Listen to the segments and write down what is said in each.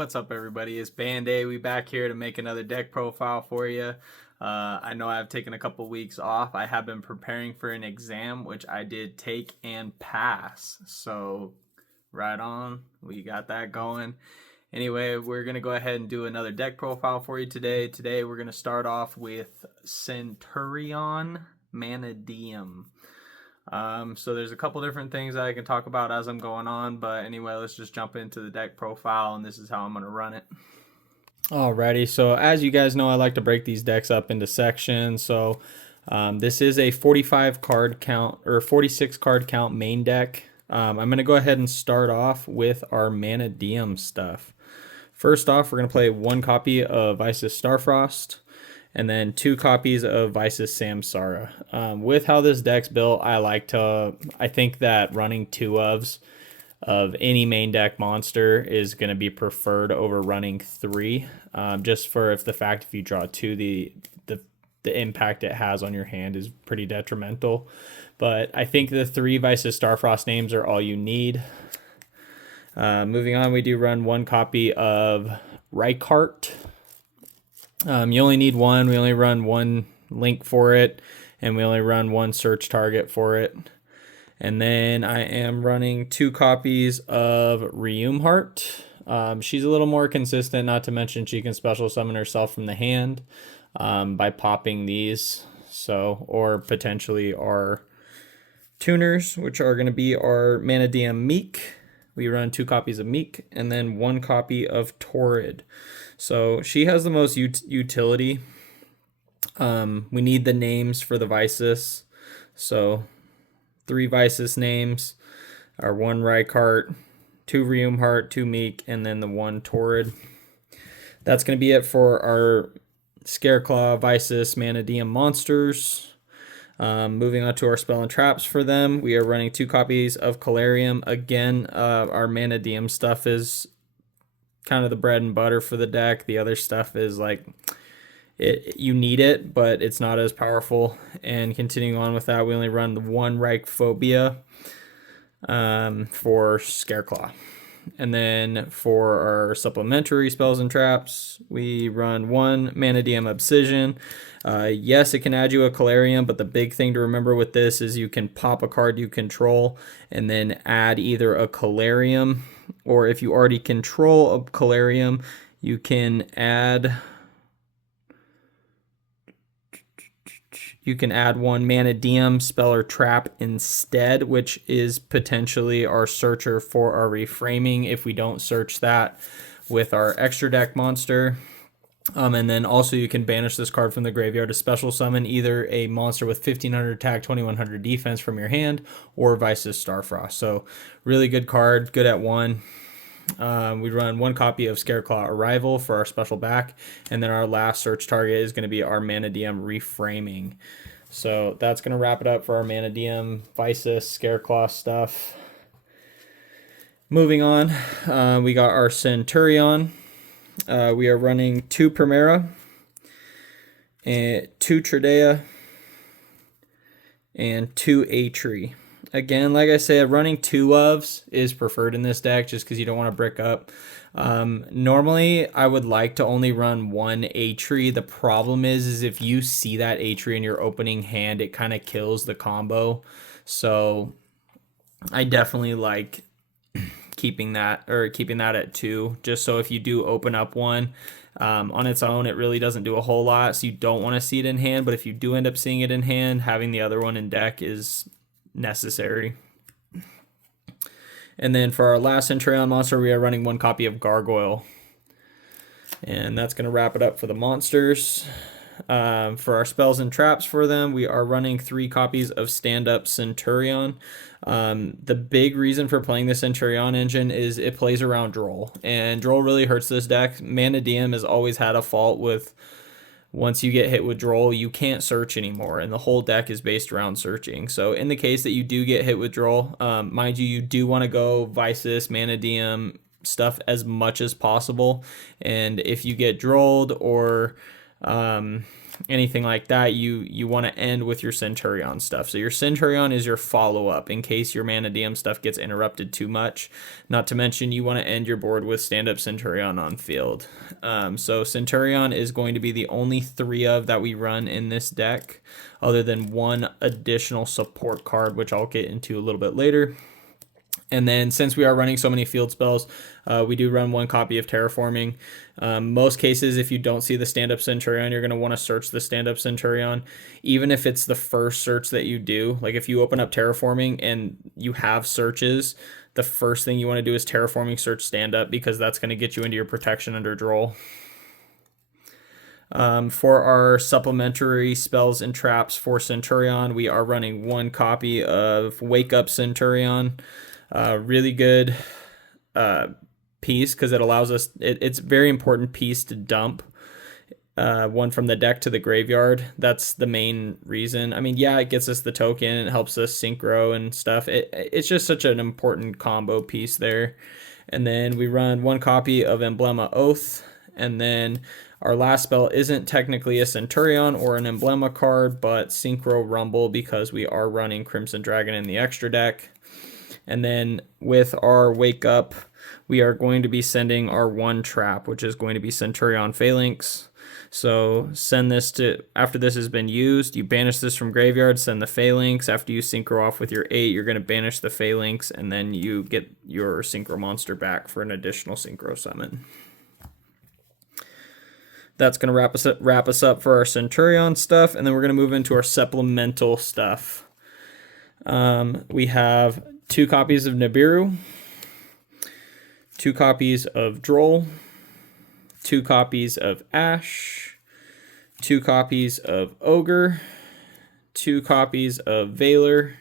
What's up, everybody? It's Band-Aid. We back here to make another deck profile for you. I know I've taken a couple weeks off. I have been preparing for an exam, which I did take and pass. So, right on. We got that going. Anyway, we're going to go ahead and do another deck profile for you today. Today, we're going to start off with Centurion Mannadium. So there's a couple different things that I can talk about as I'm going on, but anyway, let's just jump into the deck profile, and this is how I'm going to run it. Alrighty, so as you guys know, I like to break these decks up into sections. So this is a 45 card count or 46 card count main deck. I'm going to go ahead and start off with our Mannadium stuff. First off, we're going to play one copy of Vice's Starfrost, and then 2 copies of Vice's Samsara. With how this deck's built, I think that running 2 of any main deck monster is going to be preferred over running 3. Just for the fact if you draw 2, the impact it has on your hand is pretty detrimental. But I think the 3 Vice's Starfrost names are all you need. Moving on, we do run 1 copy of Reichardt. You only need 1. We only run 1 link for it, and we only run 1 search target for it. And then I am running 2 copies of Reumhart. She's a little more consistent, not to mention she can special summon herself from the hand by popping these. Or potentially our tuners, which are going to be our Mannadium Meek. We run 2 copies of Meek, and then 1 copy of Torrid. So she has the most utility. We need the names for the Vices. So 3 Vices names are 1 Reichardt, 2 Reumhart, 2 Meek, and then the 1 Torrid. That's going to be it for our Scareclaw Vices Mannadium monsters. Moving on to our spell and traps for them, we are running 2 copies of Calarium. Again, our Mannadium stuff is kind of the bread and butter for the deck. The other stuff is like you need it, but it's not as powerful. And continuing on with that, we only run the 1 Reichphobia for Scareclaw. And then for our supplementary spells and traps, we run 1 Mannadium Obsidian. Yes, it can add you a Calarium, but the big thing to remember with this is you can pop a card you control and then add either a Calarium, or if you already control a Calarium, you can add 1 Mannadium spell or trap instead, which is potentially our searcher for our reframing if we don't search that with our extra deck monster. And then also you can banish this card from the graveyard to special summon either a monster with 1500 attack, 2100 defense from your hand, or Vice's Starfrost. So really good card, good at 1. We run 1 copy of Scareclaw Arrival for our special back, and then our last search target is going to be our Mannadium Reframing. So that's going to wrap it up for our Mannadium Vices Scareclaw stuff. Moving on, we got our Centurion. We are running 2 Primera, and 2 Tridea, and 2 Atri. Again, like I said, running 2 ofs is preferred in this deck just because you don't want to brick up. Normally, I would like to only run 1 Atri. The problem is if you see that Atri in your opening hand, it kind of kills the combo. So I definitely like keeping that at 2, just so if you do open up 1 on its own, it really doesn't do a whole lot, so you don't want to see it in hand. But if you do end up seeing it in hand, having the other one in deck is necessary. And then for our last Centurion monster, we are running 1 copy of Gargoyle, and that's going to wrap it up for the monsters. For our spells and traps for them, we are running 3 copies of Stand-Up Centurion. The big reason for playing the Centurion engine is it plays around Droll, and Droll really hurts this deck. Mannadium has always had a fault with once you get hit with Droll, you can't search anymore, and the whole deck is based around searching. So in the case that you do get hit with Droll, mind you, you do want to go Vices, Mannadium stuff as much as possible. And if you get Drolled or anything like that, you want to end with your centurion stuff. So your centurion is your follow-up in case your Mannadium stuff gets interrupted too much. Not to mention you want to end your board with stand-up centurion on field. So centurion is going to be the only 3 of that we run in this deck, other than one additional support card, which I'll get into a little bit later. And then since we are running so many field spells, we do run 1 copy of Terraforming. Most cases, if you don't see the stand-up Centurion, you're going to want to search the stand-up Centurion. Even if it's the first search that you do, like if you open up Terraforming and you have searches, the first thing you want to do is Terraforming search stand-up, because that's going to get you into your protection under Droll. For our supplementary spells and traps for Centurion, we are running 1 copy of Wake Up Centurion. Really good piece, because it allows us, it's a very important piece to dump one from the deck to the graveyard. That's the main reason. I mean, yeah, it gets us the token, it helps us synchro and stuff. It's just such an important combo piece there. And then we run 1 copy of Emblema Oath, and then our last spell isn't technically a Centurion or an Emblema card, but Synchro Rumble, because we are running Crimson Dragon in the extra deck. And then with our Wake Up, we are going to be sending our 1 trap, which is going to be Centurion Phalanx. So send this to, after this has been used, you banish this from graveyard, send the Phalanx. After you synchro off with your 8, you're going to banish the Phalanx, and then you get your synchro monster back for an additional synchro summon. That's going to wrap us up for our Centurion stuff, and then we're going to move into our supplemental stuff. We have 2 copies of Nibiru, 2 copies of Droll, 2 copies of Ash, 2 copies of Ogre, 2 copies of Veiler,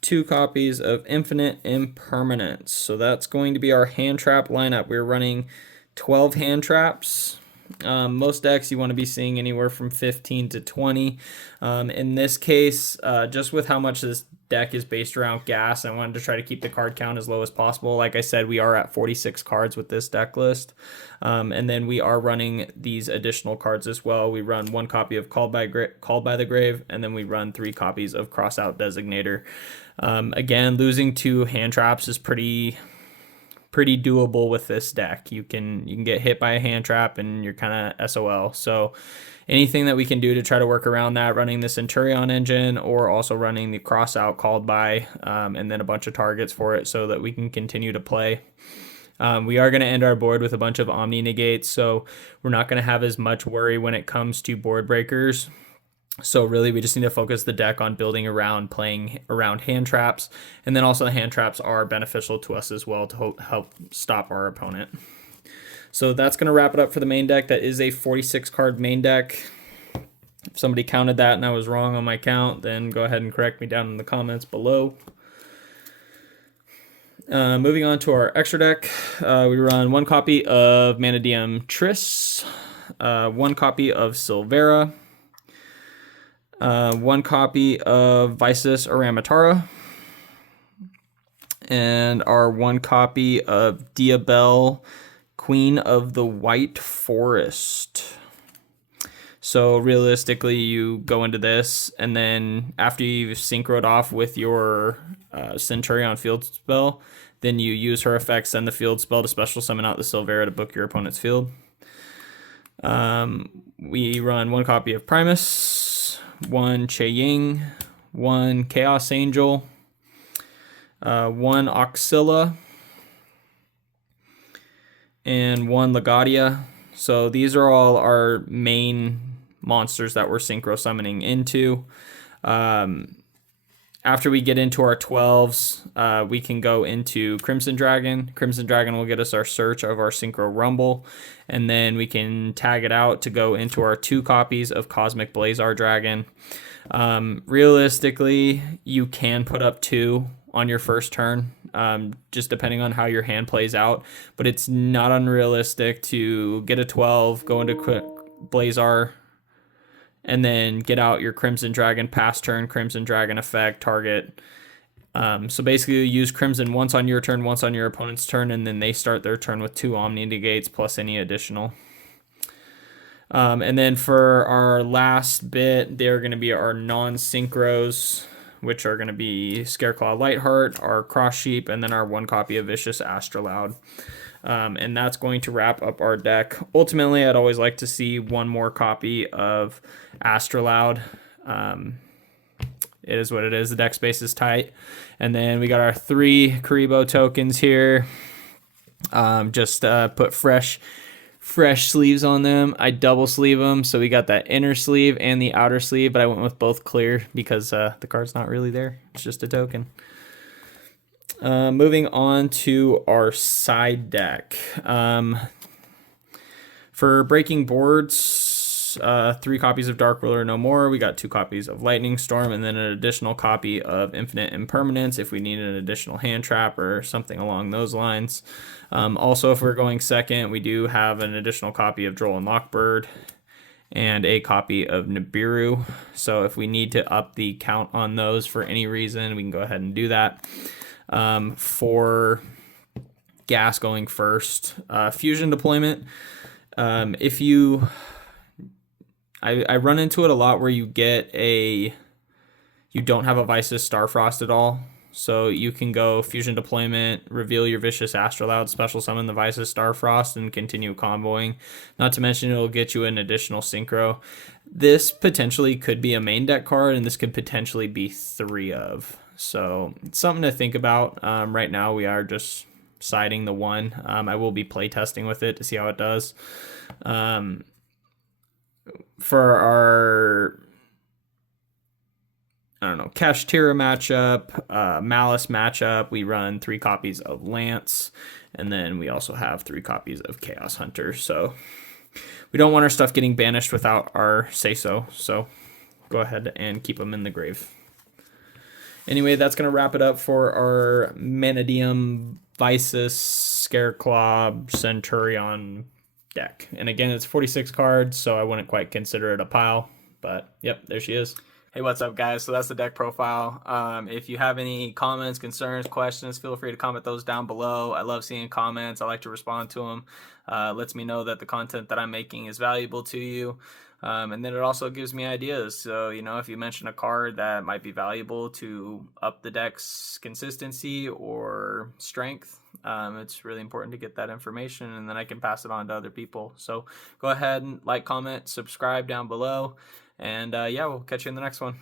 2 copies of Infinite Impermanence. So that's going to be our hand trap lineup. We're running 12 hand traps. Most decks you want to be seeing anywhere from 15 to 20. In this case, just with how much this deck is based around gas, I wanted to try to keep the card count as low as possible. Like I said, we are at 46 cards with this deck list. And then we are running these additional cards as well. We run 1 copy of Called by the Grave, and then we run 3 copies of Crossout Designator. Again, losing 2 hand traps is pretty doable with this deck. You can get hit by a hand trap and you're kind of SOL. So anything that we can do to try to work around that, running the Centurion engine, or also running the Crossout Called by, and then a bunch of targets for it so that we can continue to play. We are going to end our board with a bunch of Omni Negates, so we're not going to have as much worry when it comes to board breakers. So really, we just need to focus the deck on building around playing around hand traps. And then also the hand traps are beneficial to us as well to help stop our opponent. So that's going to wrap it up for the main deck. That is a 46 card main deck. If somebody counted that and I was wrong on my count, then go ahead and correct me down in the comments below. Moving on to our extra deck, we run 1 copy of Mannadium Triss, 1 copy of Silvera, 1 copy of Visus Aramatara, and our 1 copy of Diabel, Queen of the White Forest. So realistically, you go into this, and then after you've synchroed off with your Centurion field spell, then you use her effect, send the field spell to special summon out the Silvera to book your opponent's field. We run 1 copy of Primus, 1 Che-Ying, 1 Chaos Angel, 1 Oxilla, and 1 Legadia. So these are all our main monsters that we're synchro summoning into. After we get into our 12s, we can go into Crimson Dragon. Crimson Dragon will get us our search of our Synchro Rumble, and then we can tag it out to go into our 2 copies of Cosmic Blazar Dragon. Realistically, you can put up 2 on your first turn, just depending on how your hand plays out, but it's not unrealistic to get a 12, go into Blazar, and then get out your Crimson Dragon pass turn, Crimson Dragon effect, target. So basically you use Crimson once on your turn, once on your opponent's turn, and then they start their turn with 2 Omni Negates plus any additional. And then for our last bit, they're going to be our non-synchros, which are going to be Scareclaw Lightheart, our Cross Sheep, and then our 1 copy of Vicious Astrolaud. And that's going to wrap up our deck. Ultimately, I'd always like to see 1 more copy of Astrolaud. It is what it is. The deck space is tight. And then we got our 3 Karibo tokens here. Just put fresh sleeves on them. I double sleeve them, so we got that inner sleeve and the outer sleeve, but I went with both clear because the card's not really there. It's just a token. Moving on to our side deck. For breaking boards, 3 copies of Dark Ruler No More. We got 2 copies of Lightning Storm, and then an additional copy of Infinite Impermanence if we need an additional hand trap or something along those lines. Also, if we're going second, we do have an additional copy of Droll and Lockbird and a copy of Nibiru. So if we need to up the count on those for any reason, we can go ahead and do that. For gas going first, fusion deployment. If you, I run into it a lot where you don't have a Vices Starfrost at all. So you can go fusion deployment, reveal your Vicious Astrolaud, special summon the Vices Starfrost, and continue comboing. Not to mention it'll get you an additional synchro. This potentially could be a main deck card, and this could potentially be 3 of. So it's something to think about. Right now we are just siding the 1. I will be playtesting with it to see how it does. For our Kashtira matchup, Malice matchup, we run 3 copies of Lance, and then we also have 3 copies of Chaos Hunter. So we don't want our stuff getting banished without our say-so, so go ahead and keep them in the grave. Anyway, that's going to wrap it up for our Mannadium, Vices, Scareclaw, Centurion deck. And again, it's 46 cards, so I wouldn't quite consider it a pile, but yep, there she is. Hey, what's up, guys? So that's the deck profile. If you have any comments, concerns, questions, feel free to comment those down below. I love seeing comments. I like to respond to them. Lets me know that the content that I'm making is valuable to you. And then it also gives me ideas. So, if you mention a card that might be valuable to up the deck's consistency or strength, it's really important to get that information, and then I can pass it on to other people. So go ahead and like, comment, subscribe down below. And yeah, we'll catch you in the next one.